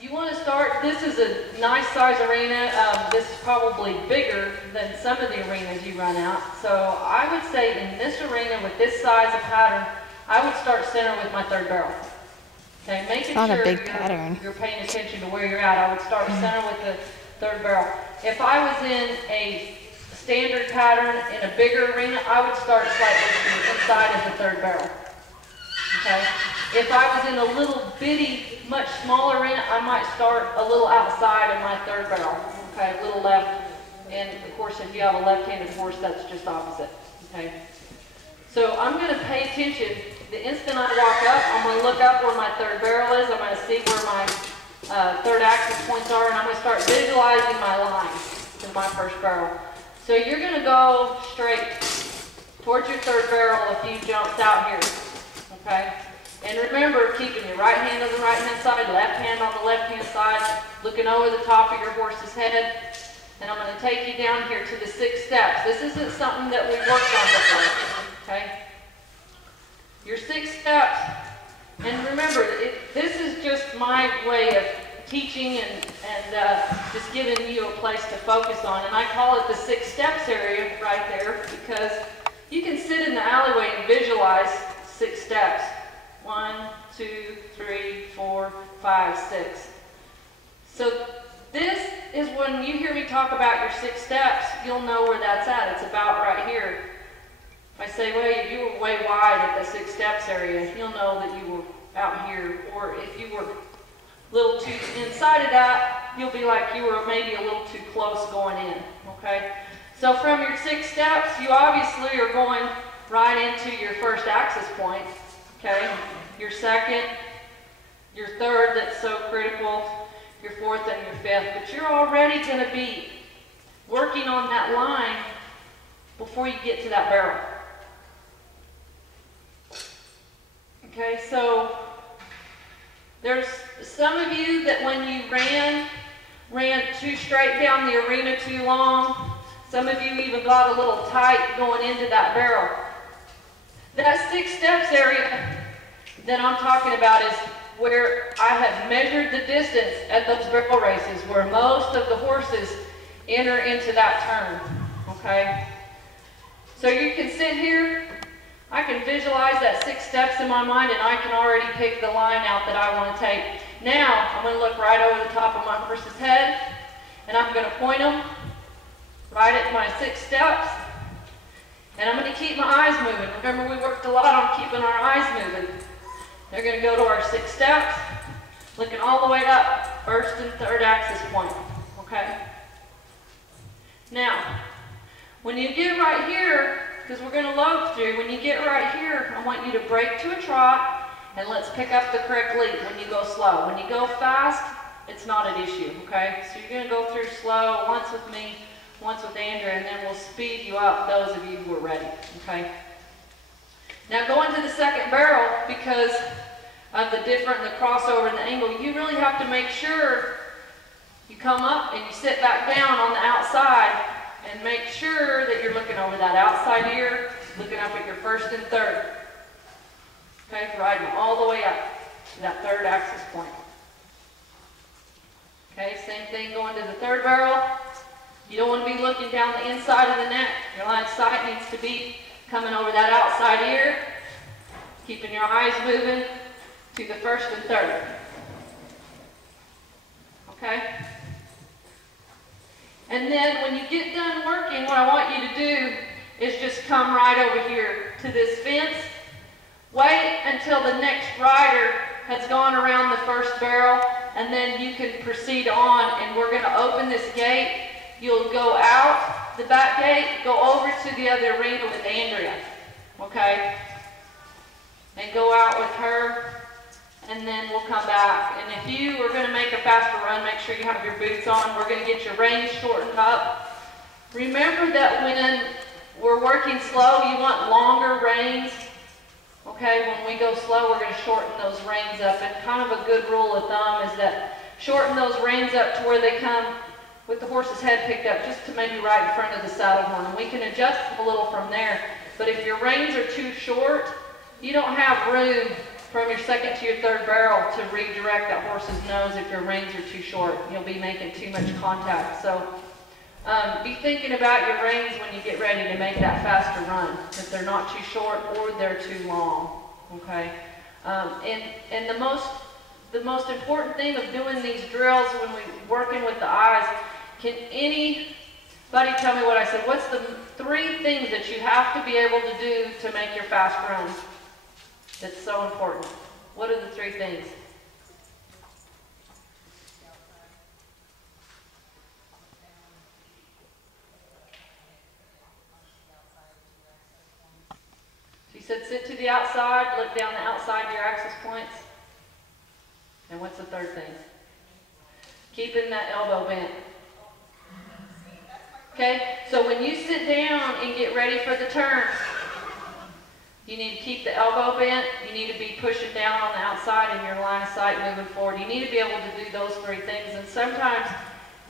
You want to start, this is a nice size arena. This is probably bigger than some of the arenas you run out. So I would say in this arena with this size of pattern, I would start center with my third barrel. Okay, making not sure a big pattern. You're paying attention to where you're at. I would start center with the third barrel. If I was in a standard pattern in a bigger arena, I would start slightly to the inside of the third barrel. Okay. If I was in a little bitty, much smaller arena, I might start a little outside of my third barrel. Okay, a little left. And of course, if you have a left-handed horse, that's just opposite. Okay. So I'm going to pay attention. The instant I walk up, I'm going to look up where my third barrel is. I'm going to see where my third axis points are, and I'm going to start visualizing my line to my first barrel. So you're going to go straight towards your third barrel a few jumps out here. Okay? And remember, keeping your right hand on the right-hand side, left hand on the left-hand side, looking over the top of your horse's head. And I'm going to take you down here to the 6 steps. This isn't something that we worked on before. Okay? Your 6 steps. And remember, this is just my way of teaching and just giving you a place to focus on. And I call it the 6 steps area right there because you can sit in the alleyway and visualize 6 steps. 1, 2, 3, 4, 5, 6. So this is when you hear me talk about your 6 steps, you'll know where that's at. It's about right here. If I say, well, you were way wide at the 6 steps area, you'll know that you were out here. Or if you were a little too inside of that, you'll be like you were maybe a little too close going in. Okay? So from your 6 steps, you obviously are going right into your first axis point. Okay, your second, your third, that's so critical, your fourth and your fifth. But you're already going to be working on that line before you get to that barrel. Okay, so there's some of you that when you ran too straight down the arena too long. Some of you even got a little tight going into that barrel. That 6 steps area that I'm talking about is where I have measured the distance at those barrel races where most of the horses enter into that turn, okay? So you can sit here, I can visualize that 6 steps in my mind and I can already pick the line out that I want to take. Now, I'm going to look right over the top of my horse's head and I'm going to point them right at my 6 steps. And I'm going to keep my eyes moving. Remember, we worked a lot on keeping our eyes moving. They're going to go to our 6 steps, looking all the way up, first and third axis point. Okay? Now, when you get right here, because we're going to load through, when you get right here, I want you to break to a trot, and let's pick up the correct lead when you go slow. When you go fast, it's not an issue. Okay? So you're going to go through slow, once with me, once with Andrea, and then we'll speed you up, those of you who are ready, okay? Now going to the second barrel, because of the crossover and the angle, you really have to make sure you come up and you sit back down on the outside and make sure that you're looking over that outside ear, looking up at your first and third. Okay, riding all the way up to that third axis point. Okay, same thing going to the third barrel. You don't want to be looking down the inside of the neck. Your line of sight needs to be coming over that outside ear, keeping your eyes moving to the first and third. Okay? And then when you get done working, what I want you to do is just come right over here to this fence. Wait until the next rider has gone around the first barrel, and then you can proceed on, and we're going to open this gate. You'll go out the back gate, go over to the other arena with Andrea, okay? And go out with her, and then we'll come back. And if you are going to make a faster run, make sure you have your boots on. We're going to get your reins shortened up. Remember that when we're working slow, you want longer reins. Okay, when we go slow, we're going to shorten those reins up. And kind of a good rule of thumb is that shorten those reins up to where they come with the horse's head picked up, just to maybe right in front of the saddle horn. And we can adjust a little from there. But if your reins are too short, you don't have room from your second to your third barrel to redirect that horse's nose if your reins are too short. You'll be making too much contact. So be thinking about your reins when you get ready to make that faster run, if they're not too short or they're too long, okay? And the most important thing of doing these drills when we're working with the eyes, can anybody tell me what I said? What's the 3 things that you have to be able to do to make your fast run? That's so important. What are the 3 things? She said sit to the outside, look down the outside of your axis points. And what's the 3rd thing? Keeping that elbow bent. Okay, so when you sit down and get ready for the turn, you need to keep the elbow bent. You need to be pushing down on the outside in your line of sight moving forward. You need to be able to do those 3 things. And sometimes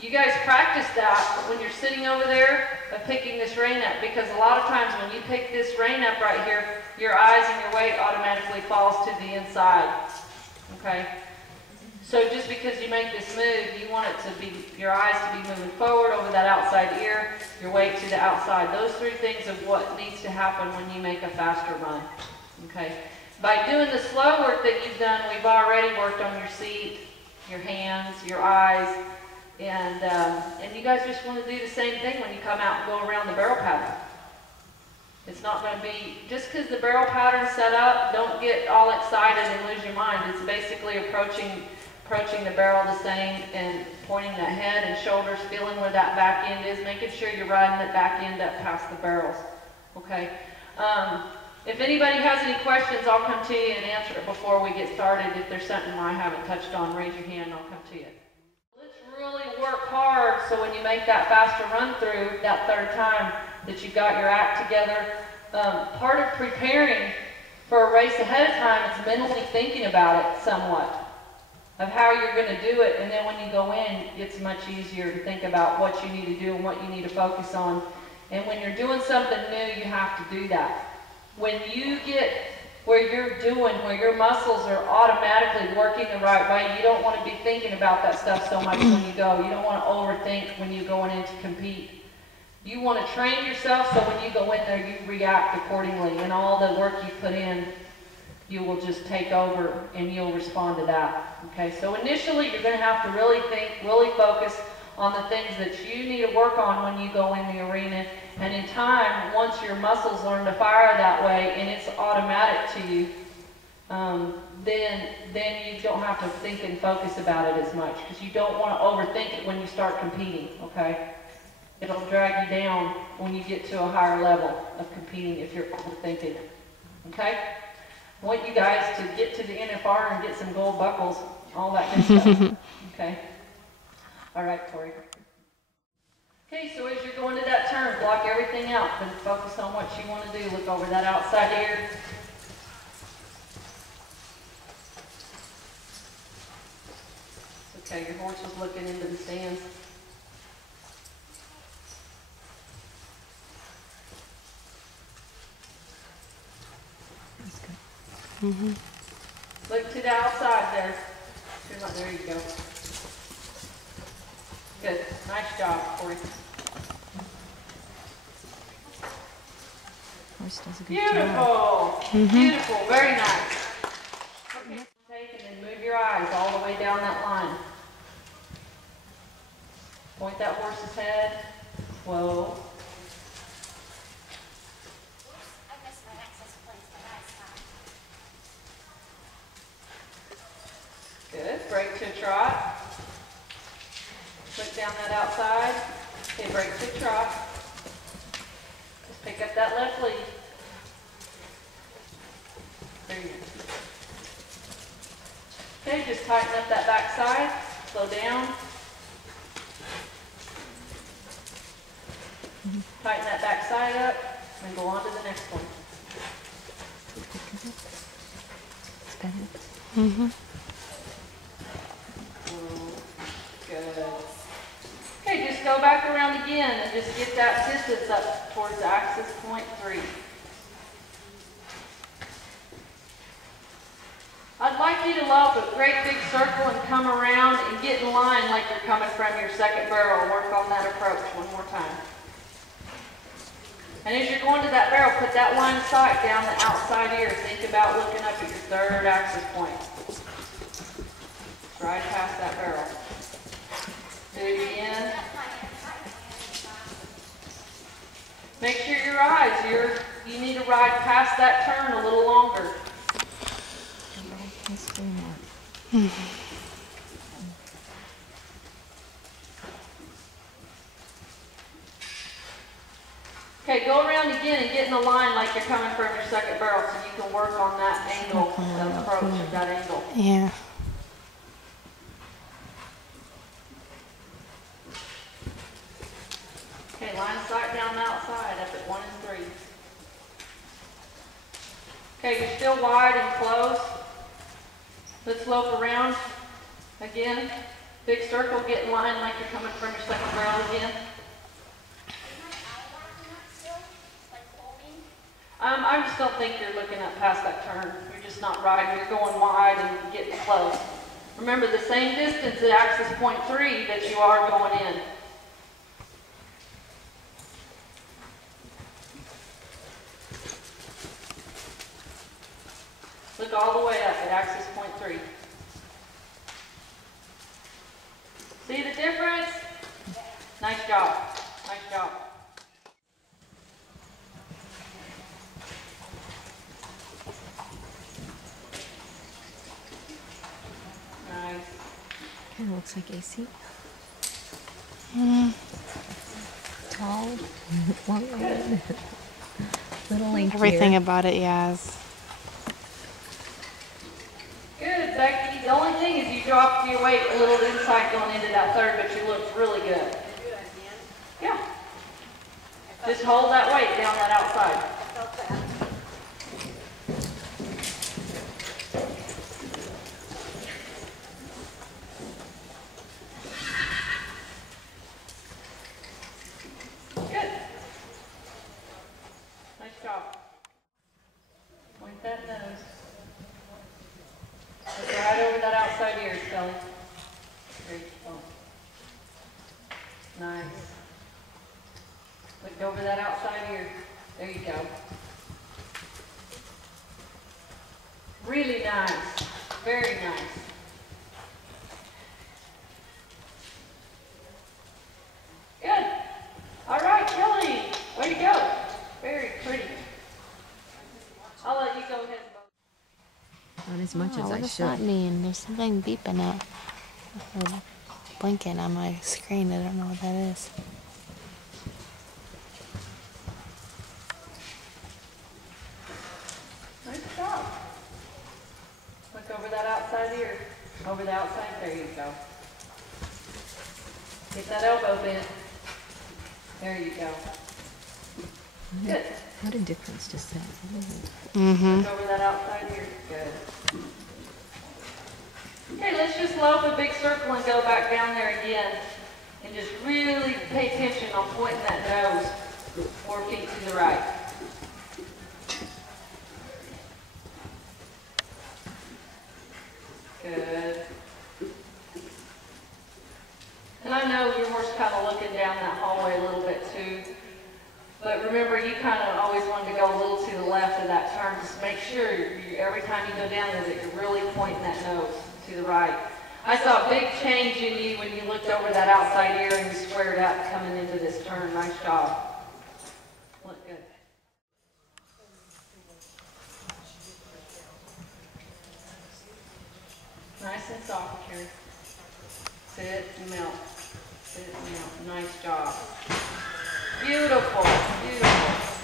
you guys practice that when you're sitting over there of picking this rein up, because a lot of times when you pick this rein up right here, your eyes and your weight automatically falls to the inside. Okay? So just because you make this move, you want it to be, your eyes to be moving forward over that outside ear, your weight to the outside. Those 3 things are what needs to happen when you make a faster run. Okay? By doing the slow work that you've done, we've already worked on your seat, your hands, your eyes, and you guys just want to do the same thing when you come out and go around the barrel pattern. It's not going to be, just because the barrel pattern's set up, don't get all excited and lose your mind. It's basically approaching the barrel the same and pointing that head and shoulders, feeling where that back end is, making sure you're riding that back end up past the barrels. Okay? If anybody has any questions, I'll come to you and answer it before we get started. If there's something I haven't touched on, raise your hand and I'll come to you. Let's really work hard so when you make that faster run through that 3rd time that you got your act together. Part of preparing for a race ahead of time is mentally thinking about it somewhat, of how you're going to do it, and then when you go in, it's much easier to think about what you need to do and what you need to focus on. And when you're doing something new, you have to do that. When you get where you're doing, where your muscles are automatically working the right way, you don't want to be thinking about that stuff so much when you go. You don't want to overthink when you're going in to compete. You want to train yourself so when you go in there, you react accordingly, and all the work you put in, you will just take over and you'll respond to that. Okay, so initially you're going to have to really think, really focus on the things that you need to work on when you go in the arena. And in time, once your muscles learn to fire that way and it's automatic to you, then you don't have to think and focus about it as much, because you don't want to overthink it when you start competing. Okay, it'll drag you down when you get to a higher level of competing if you're overthinking it. Okay. I want you guys to get to the NFR and get some gold buckles, all that good stuff. Okay? All right, Corey. Okay, so as you're going to that turn, block everything out and focus on what you want to do. Look over that outside ear. It's okay, your horse was looking into the stands. Mm-hmm. Look to the outside there. There you go. Good. Nice job, Corey. Horse does a good Beautiful. job. Beautiful. Very nice. Okay. Take and then move your eyes all the way down that line. Point that horse's head. Slow. Good. Break to a trot. Put down that outside. Okay, break to a trot. Just pick up that left lead. There you go. Okay, just tighten up that back side. Slow down. Tighten that back side up and go on to the next one. It's better. Good. Okay, just go back around again and just get that distance up towards axis point 3. like you to lope a great big circle and come around and get in line like you're coming from your second barrel. Work on that approach one more time. And as you're going to that barrel, put that line of sight down the outside ear. Think about looking up at your third axis point. Right past that barrel. Do it again. Make sure your eyes, you need to ride past that turn a little longer. Okay, go around again and get in the line like you're coming from your second barrel so you can work on that angle, the approach of that angle. Yeah. Okay, line of sight down the outside up at 1 and 3. Okay, you're still wide and close. Let's lope around again. Big circle, get in line like you're coming from your second barrel again. I just don't think you're looking up past that turn. You're just not riding. You're going wide and getting close. Remember the same distance at axis point 3 that you are going in. Look all the way up at axis point 3. See the difference? Nice job. Nice job. Nice. Kind of looks like AC. Tall, long-legged, little length. Everything about it, yes. Good, Becky. The only thing is you dropped your weight a little inside going into that third, but you looked really good. Yeah. Just hold that weight down that outside. Good. Nice job. Point that nose. Look right over that outside ear, Scully. There you go. Nice. Look over that outside ear. There you go. Really nice. Very nice. Good. All right, Kelly. Way to go. Very pretty. I'll let you go ahead and vote. Not as much as Oh, I what does should. that mean? There's something beeping at or blinking on my screen. I don't know what that is. Nice job. Look over that outside ear. Over the outside. There you go. Get that elbow bent. There you go. Good. What a difference just that. Mm-hmm. Look over that outside ear. Good. Okay, let's just lope a big circle and go back down there again. And just really pay attention on pointing that nose 4 feet to the right. Good. And I know your horse kind of looking down that hallway a little bit too. But remember, you kind of always wanted to go a little to the left of that turn. Just make sure every time you go down there that you're really pointing that nose to the right. I saw a big change in you when you looked over that outside ear and you squared up coming into this turn. Nice job. Look good. Nice and soft, Carrie. Sit and melt. Sit and melt. Nice job. Beautiful. Beautiful.